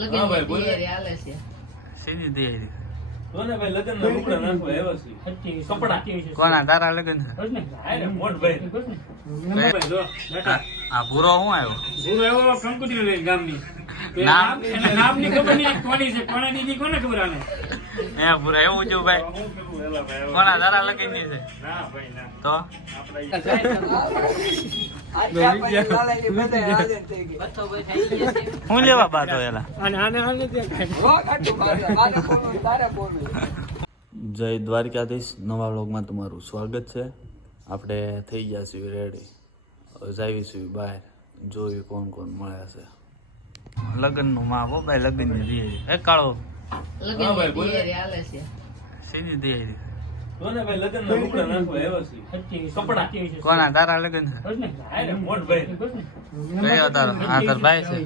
લગન ભાઈ બોલે હાલે છે સીધી તૈયારી કોને ભાઈ લગન ના લુગડા નાખવા આવ્યા છે કપડા કોના તારા લગન છે આરે મોટ ભાઈ ભાઈ જો બેટા આ ભૂરો હું આવ્યો ગુરુ એવો કંકુતરી લે ગામની નામ નામની ખબર નહીં કોની છે કોના દીદી કોને ખબર આને એ ભૂરા એવું જો ભાઈ હું કરું એલા ભાઈ કોના તારા લગન ની છે ના ભાઈ ના તો હું લેવા બાતો એલા જય દ્વારકાધીશ નવા વ્લોગમાં તમારું સ્વાગત છે. આપણે થઈ ગયા છીએ રેડી, જાવીશું બહાર, જોયું કોણ કોણ મળ્યા છે. લગ્નનું માં હો ભાઈ, લગ્નની તૈયારી. હે કાળો લગન ભાઈ હાલે છે સીધી તૈયારી કોને ભાઈ લગન ના લુગડા નાખવા આવ્યા છે કપડા કોના તારા લગ્ન છે આરે મોટ ભાઈ કયો તારો? હા તાર ભાઈ છે.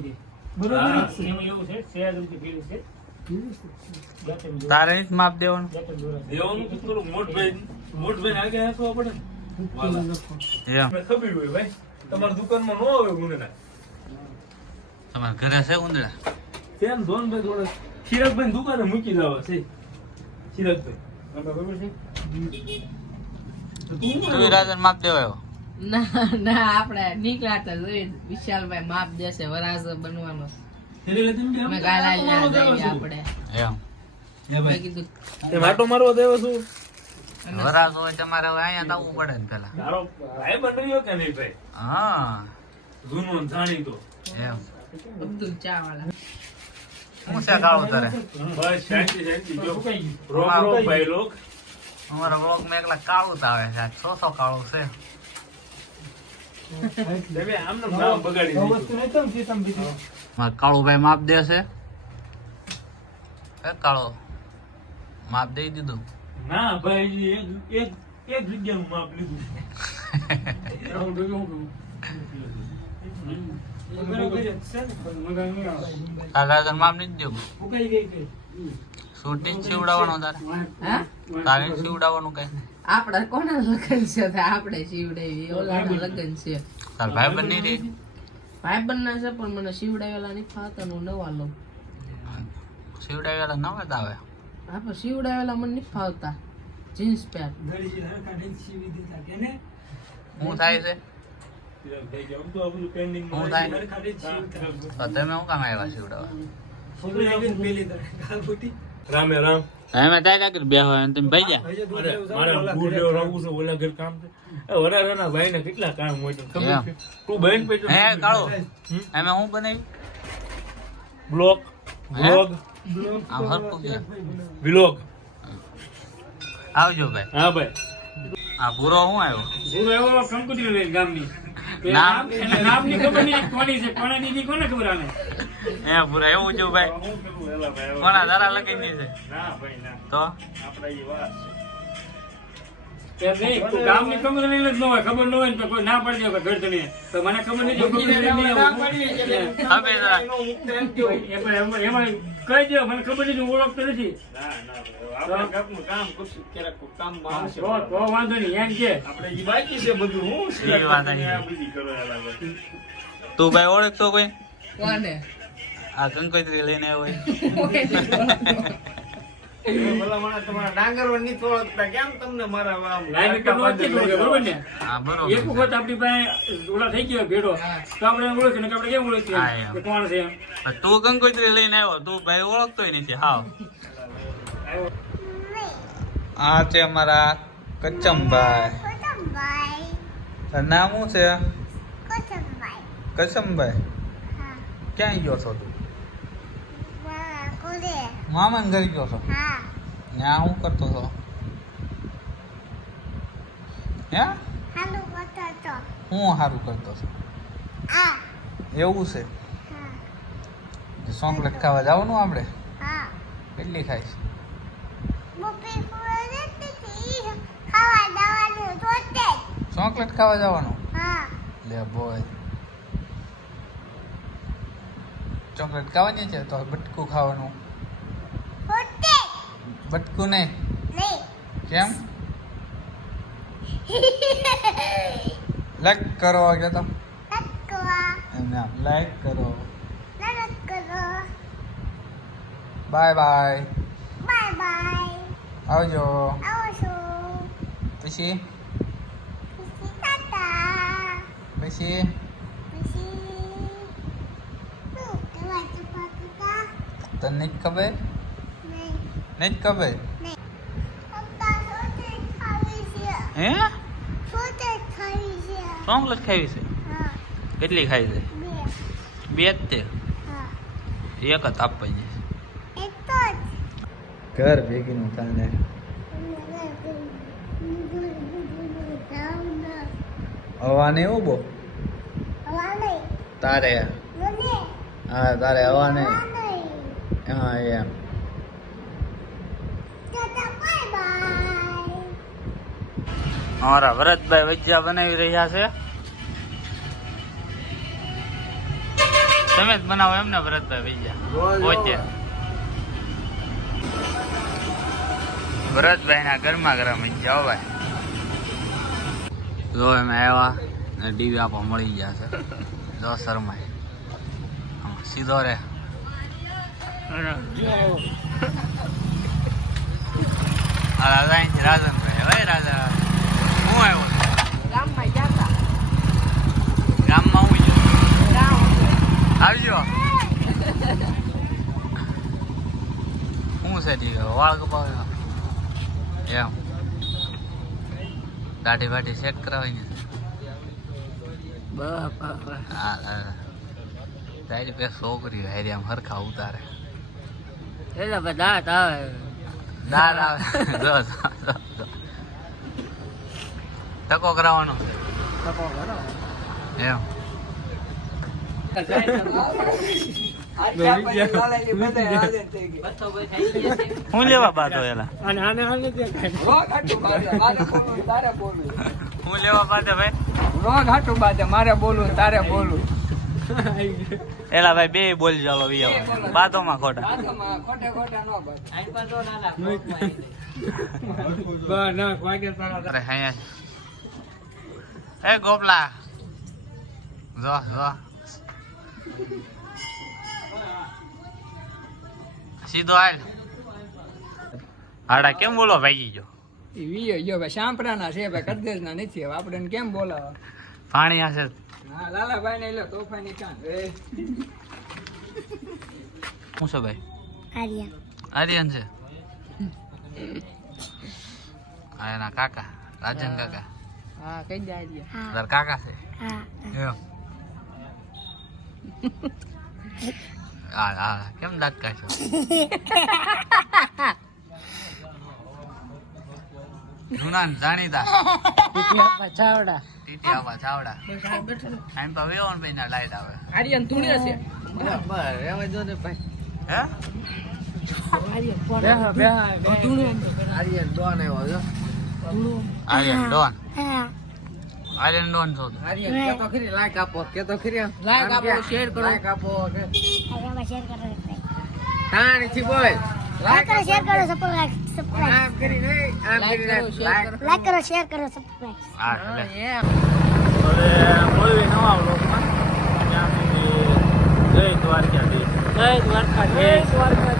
તારે જ માપ દેવાનું. દેવાનું તો થોડું મોટ ભાઈ આગે હાંકવા પડે ને વાલા એમ ખબર હોય ભાઈ તમારી દુકાનમાં નો આવે ગુનેના તમારા ઘરે છે ઉંદરા? તેમ ધોન ભાઈ થોડા ચિરાગભાઈ દુકાને મૂકી જવા છે. ચિરાગભાઈ તમને ખબર છે તું રાજા માપ દેવાયો? ના ના આપણે નીકળાતા જોઈ વિશાલભાઈ માપ દેશે વરાસ બનવાનો મેં ગાલા લ્યા જઈએ આપણે એમ મેં કીધું તે માટો મારવા દેવો છું વરાસ હોય તમારે હવે અહીંયા આવવું પડે ને પેલા. તારો ભાઈ બનર્યો કે નહીં ભાઈ હા જૂનો ને જાણીતો એમ અબ્દુલ ચા વાળા હું છે કાળો તારે? બસ શાંતિ જો રોમ રોમ ભાઈ લોક અમારા બ્લોક માં એકલા કાળું જ આવે છે. 600 કાળું છે. તમે આમનું નામ બગાડી દીધું. મારા કાળુભાઈ માપ દેશે. હે કાળો માપ દઈ દીધું? ના ભાઈ એક જગ્યાનું માપ લીધું. તારે માપ નથી દેવું? શૂટિંગ સીવડાવવાનું તારે? હા તારે સીવડાવવાનું કઈ? આપડા કોના લગન છે તો આપણે શીવડાવી ઓલાના લગન છે તાર ભાઈ બની રહી? ભાઈ બંને છે પણ મને શીવડાવેલા નહીં ફાવતા હું નવા લઉં. સીવડાવેલા નવા જ આવે. હા પણ શીવડાવેલા મને નહીં ફાવતા. જીન્સ પેન્ટ શું થાય છે? થઈ ગયા. આમ તો આ બધું pending હું માં થાય? છે. તો તમે શું કામ આવ્યા સીવડાવવા? રામે રામ તમે તાર્યા કે બે હોય તમે ભાઈ જા. અરે મારા ભૂલ લેવો રાખું છે ઓલા ઘર કામ છે. એ વરારાના ભાઈને કેટલા કામ હોય તને ખબર છે? તું બહેન પેટો હે કાળો એમે હું બનાવી? બ્લોગ આમ હરખું છે. વ્લોગ આવજો ભાઈ. હા ભાઈ આ ભૂરો હું આવ્યો? ગુરુ એવો કંકુતરી લે ગામની નામ? નામની ખબર નહીં કોની છે કોના દીદી કોને ખબર આને હે ભૂરા એવું જો ભાઈ? હું કરું એલા ભાઈ કોના તારા લગન ની છે? ના ભાઈ ના તો આપડા ઈ વાત છે તે નહીં તું ગામની ખબર નહીં જ ન હોય ખબર ન હોય ને તો કોઈ ના પડી જાય ઘર તને તો મને ખબર નહીં જો ખબર હવે જરા એમાં કહી દો મને ખબર નહીં હું ઓળખતો નથી ના ના આપણે ગામનું કામ કરશું ક્યારેક કામ માં આવશે તો વાંધો નહીં એમ કે આપણે ઈ બાકી છે બધું હું ઈ વાત આવી. આ બધી કરો એલા ભાઈ તું ભાઈ ઓળખતો કોઈ? કોને આ કંકોત્રી લઈને આવ્યો હોય? ભલા મને તમારા ડાંગરવા ની ઓળખતા કેમ તમને મારા આમ હા બરોબર. એક વખત આપણી પાસે ઓલા થઈ ગયો ભેડો તો આપણે ઓળખીએ ને આપણે કેમ ઓળખીએ હા, એમ. કે કોણ છે એમ તું કંકોત્રી લઈને આવ્યો, તું ભાઈ ઓળખતોય નથી હાવ. આ છે અમારા કચમભાઈ. તારું નામ શું છે? કચમભાઈ. ક્યાં ગયો છો તું? મામાને ઘરે ગયો છો? ત્યાં શું કરતો છો? હે હું સારું કરતો છો? એવું છે? ચોકલેટ ખાવા જવાનું આપણે? કેટલી ખાઈશ? ચોકલેટ ખાવા જવાનું? લે બોય, ચોકલેટ ખાવાની છે તો બટકું ખાવાનું? બટકું નહીં? કેમ? લાઈક કરો કે તો લાઈક કરો. Bye bye. Bye bye. આવજો. આવજો. પછી પછી ટાટા. પછી પછી શું કહેવાય છે પાકુકા? તને જ ખબર નહીં. નહીં જ ખબર નહીં. પપ્પા સોતે ખાવી છે. હે સોતે ખાવી છે. ચોકલેટ ખાવી છે? હા. કેટલી ખાઈ છે? 2. 2 જ તે હા. એક જ આપવાની એક તો જ. ઘર ભેગીનું કાલે હવા ને એવું બહુ તારે હા તારે હવા ને હા એમ અમારા ભરતભાઈ ભજીયા બનાવી રહ્યા છે. તમે જ બનાવો એમ ને ભરતભાઈ ભજીયા પોતે? ભરતભાઈ ના ગરમા ગરમ ભજીયા હો ભાઈ. જો એમ આવ્યા ને ડીવી આપો મળી ગયા છે. જો શર્માય સીધો રે રાજનભાઈ હવે રાજા હું આવ્યો ગામમાં ગયા હતા. ગામમાં હું ગયો ગામ આવજો. શું છે દી વાળ કપાવ્યો એમ દાઢી બાઢી સેટ કરાવી ને હા તારી પે છોકરી હારી આમ હરખા ઉતારે એટલે બધા આવે દાળ આવે જો ટકો કરાવવાનો એમ હું લેવા બાતો એલા અને આને આને તે હું લેવા બાતે ભાઈ મારે બોલવું તારે બોલવું એલા ભાઈ બે બોલ ચાલો બાતો માં ખોટા ખોટે ખોટા નો બસ બસ ના વાગે તારા અરે અહીંયા એ ગોપલા જો સીધો હાલ હાડા કેમ બોલો ભાઈ ગયો વીયો જો ભાઈ સાંપરાના છે ભાઈ કરદેશના નથી હવે આપણે કેમ બોલાવા પાણી હશે હા લાલાભાઈ ને લે તોફાની કાન શું છે ભાઈ આર્યન. આર્યન છે આ એના કાકા રાજન કાકા હા કઈ જાય તાર કાકા છે હા. એમ હા કેમ દાખકા છો જૂના જાણીતા ચાવડા ટીટી આવા ચાવડા આમ પા વેવન ભાઈ ના લાઈટ આવે આર્યન ધૂણે છે બરાબર એમાં જો ને ભાઈ હે આર્યન ડોન આવ્યો જો આર્યન ડોન હા. આર્યન ડોન છો આર્યન કે તો ખરી લાઈક આપો લાઈક આપો શેર કરો લાઈક આપો આમાં શેર કરો. તાણી થી બોલ લાઈક કરો, શેર કરો, સબસ્ક્રાઇબ. આમ કરીને આમ કરીને લાઈક કરો, શેર કરો, સબસ્ક્રાઇબ. હા એમ હવે મળવી નવા વ્લોગમાં ત્યાં સુધી જય દ્વારકાધીશ જય દ્વારકા